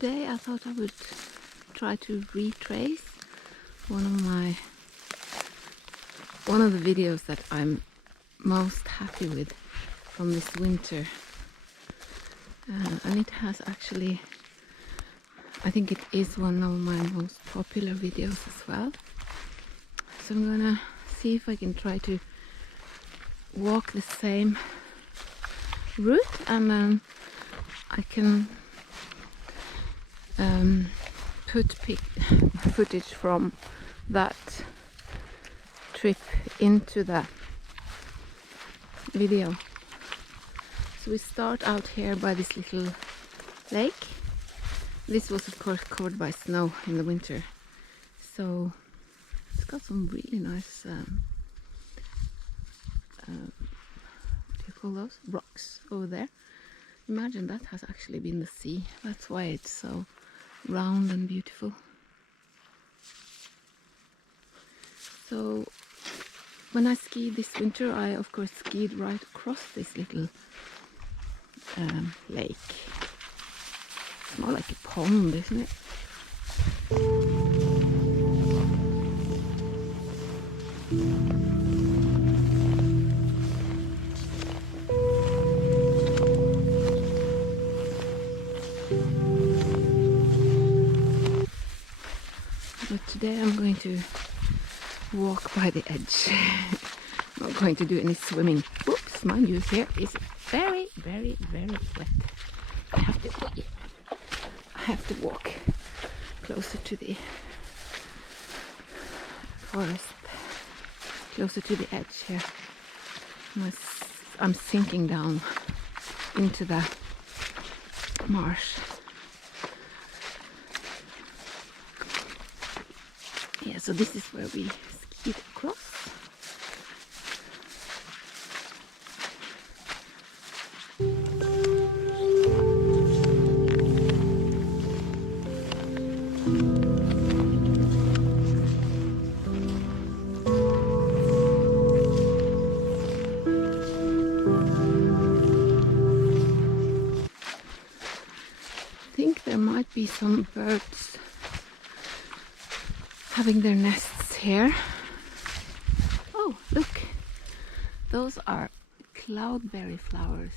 today I thought I would try to retrace one of the videos that I'm most happy with from this winter, and it has actually, I think it is one of my most popular videos as well. So I'm gonna see if I can try to walk the same route, and then I can put footage from that trip into the video. So we start out here by this little lake. This was of course covered by snow in the winter, so it's got some really nice what do you call those? Rocks over there. Imagine that has actually been the sea. That's why it's so round and beautiful. So when I skied this winter, I of course skied right across this little lake. It's more like a pond, isn't it? But today I'm going to walk by the edge. I'm not going to do any swimming. Oops, mind you, here is very, very, very wet. I have to walk closer to the forest, closer to the edge here. I'm sinking down into the marsh. Yeah, so this is where we skied across. I think there might be some birds having their nests here. Oh, look, those are cloudberry flowers.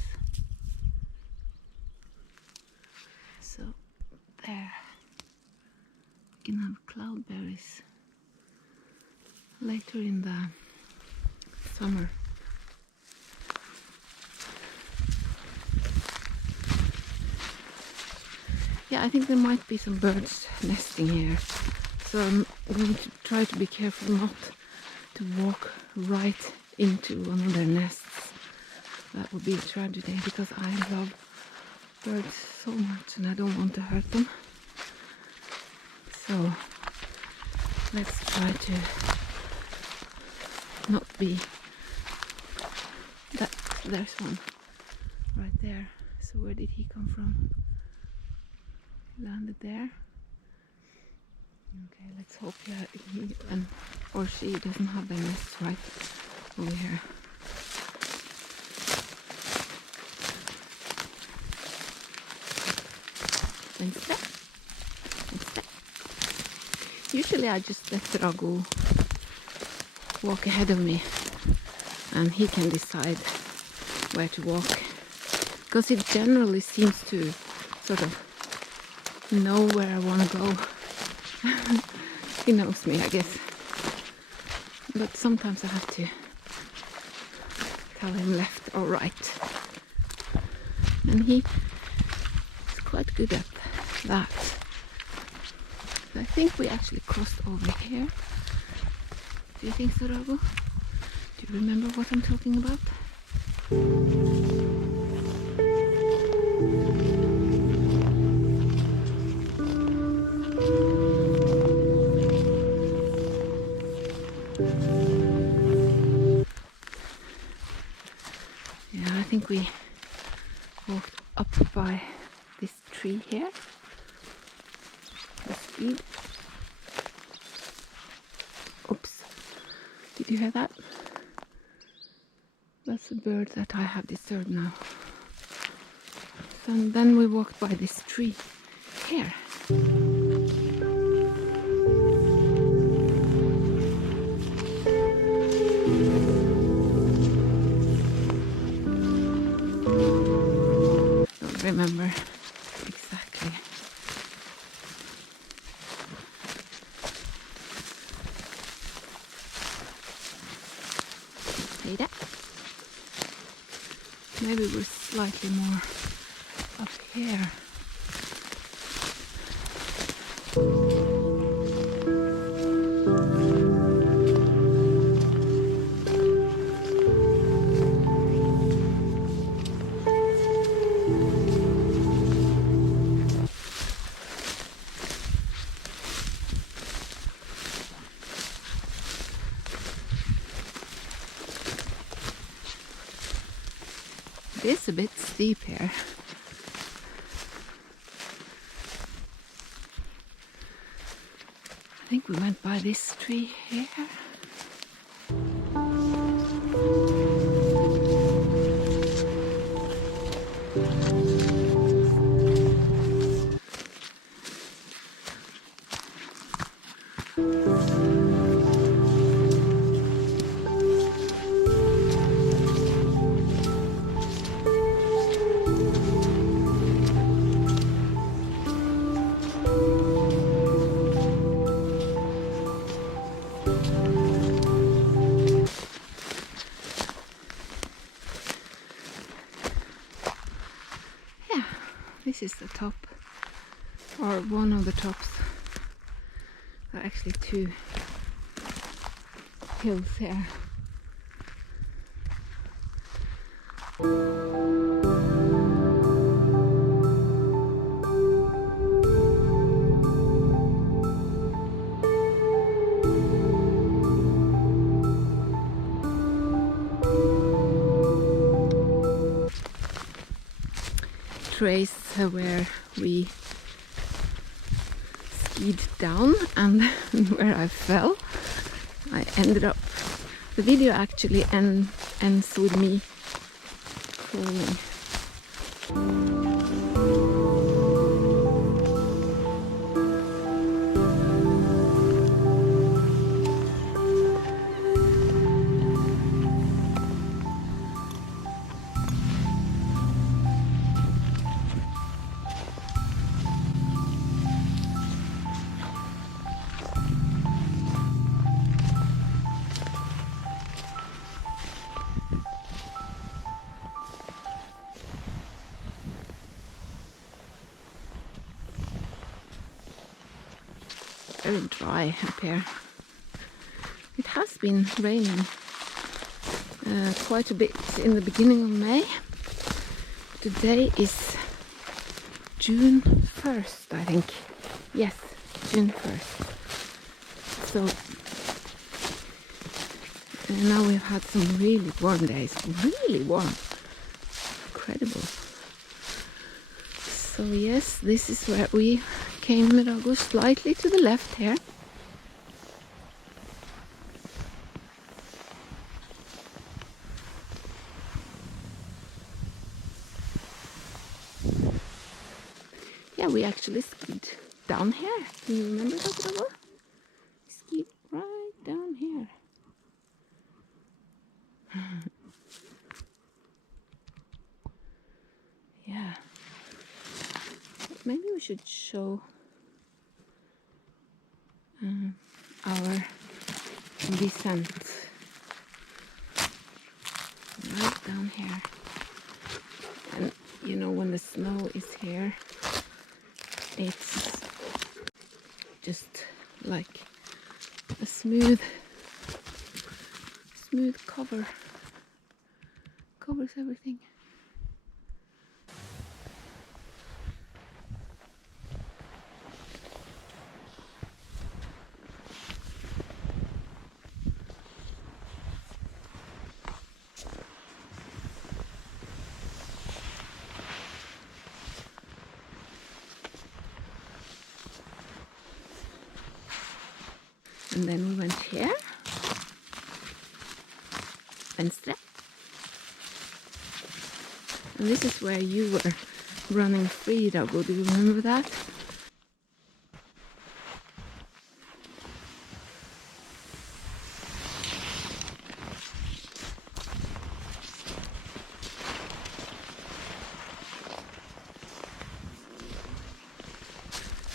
So there, we can have cloudberries later in the summer. Yeah, I think there might be some birds nesting here. So I'm going to try to be careful not to walk right into one of their nests. That would be a tragedy, because I love birds so much and I don't want to hurt them. So let's try to not be that. There's one right there. So where did he come from? He landed there. Okay, let's hope he or she doesn't have their nest right over here. Instead. Usually I just let Drago walk ahead of me and he can decide where to walk, because he generally seems to sort of know where I want to go. He knows me, I guess, but sometimes I have to tell him left or right, and he is quite good at that. I think we actually crossed over here. Do you think so, Drago? Do you remember what I'm talking about? Yeah, I think we walked up by this tree here. The speed. Oops. Did you hear that? That's a bird that I have disturbed now. So then we walked by this tree here. Don't remember exactly. See that? Maybe we're slightly more up here. It is a bit steep here. I think we went by this tree here. This is the top, or one of the tops. There are actually two hills here. Trace where we skied down and where I fell. I ended up, the video actually ends with me falling. Very dry up here. It has been raining quite a bit in the beginning of May. Today is June 1st, I think. Yes, June 1st. So now we've had some really warm days. Really warm. Incredible. So yes, this is where we came. I'll go slightly to the left here. Yeah, we actually skied down here. Do you remember that, Bravo? We skied right down here. Yeah. Maybe we should show our descent right down here. And you know, when the snow is here, it's just like a smooth cover. Covers everything. And then we went here, venstre. And this is where you were running free, Dago. Do you remember that?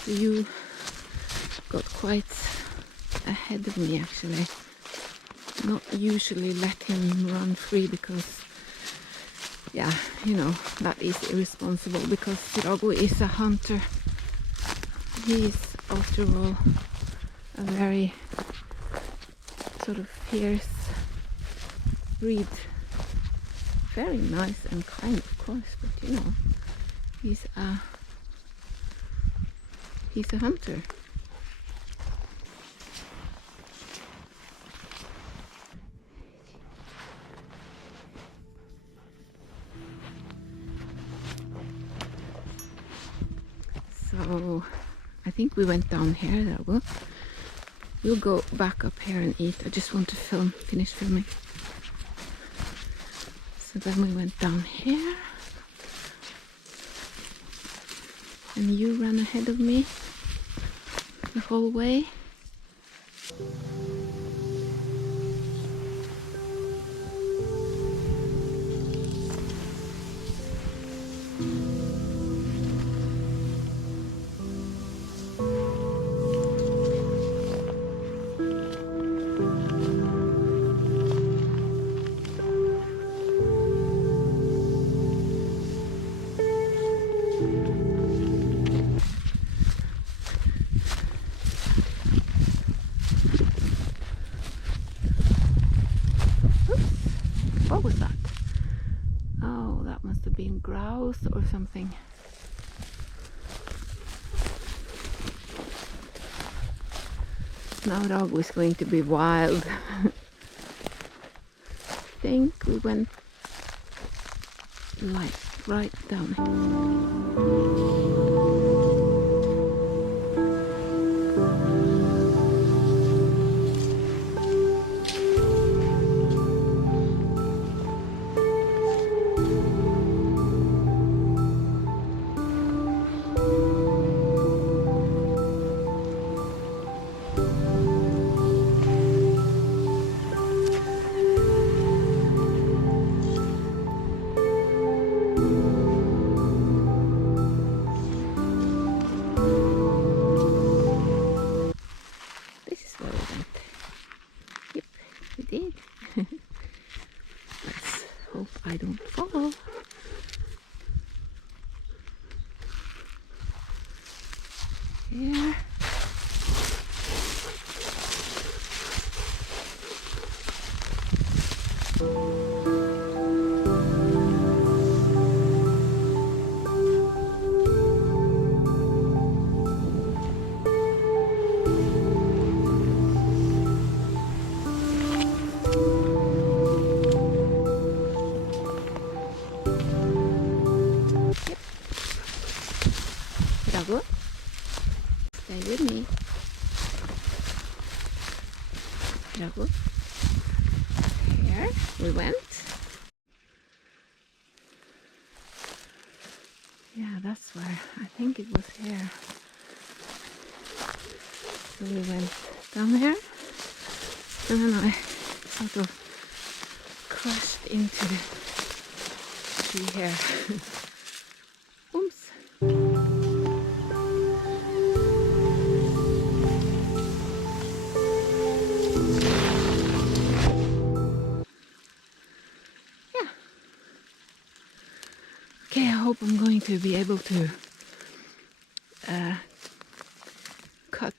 So you got quite ahead of me actually. Not usually let him run free because, yeah, you know, that is irresponsible because Drago is a hunter. He is, after all, a very sort of fierce breed. Very nice and kind, of course, but you know, he's a hunter. So I think we went down here. There we go. We'll go back up here and eat. I just want to finish filming. So then we went down here. And you ran ahead of me the whole way. What was that? Oh, that must have been grouse or something. Now Drago is going to be wild. I think we went like right down here. Let's hope I don't fall. Here. Drago, stay with me. Drago, here we went. Yeah, that's where, I think it was here. So we went down here, and then I sort of crashed into the tree here. Oops. Okay, I hope I'm going to be able to cut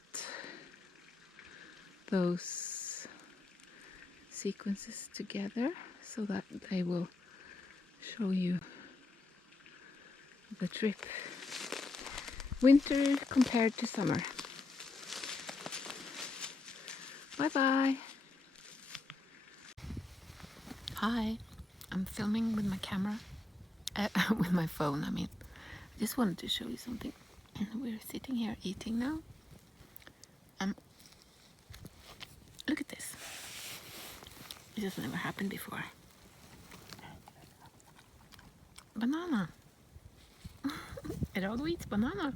those sequences together so that they will show you the trip. Winter compared to summer. Bye bye. Hi, I'm filming with my camera. With my phone, I mean. I just wanted to show you something. We're sitting here eating now. Look at this. It has never happened before. Banana. Drago eats banana.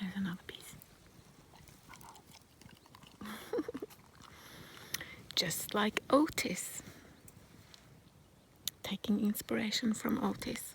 There's another piece. Just like Otis. Taking inspiration from Otis.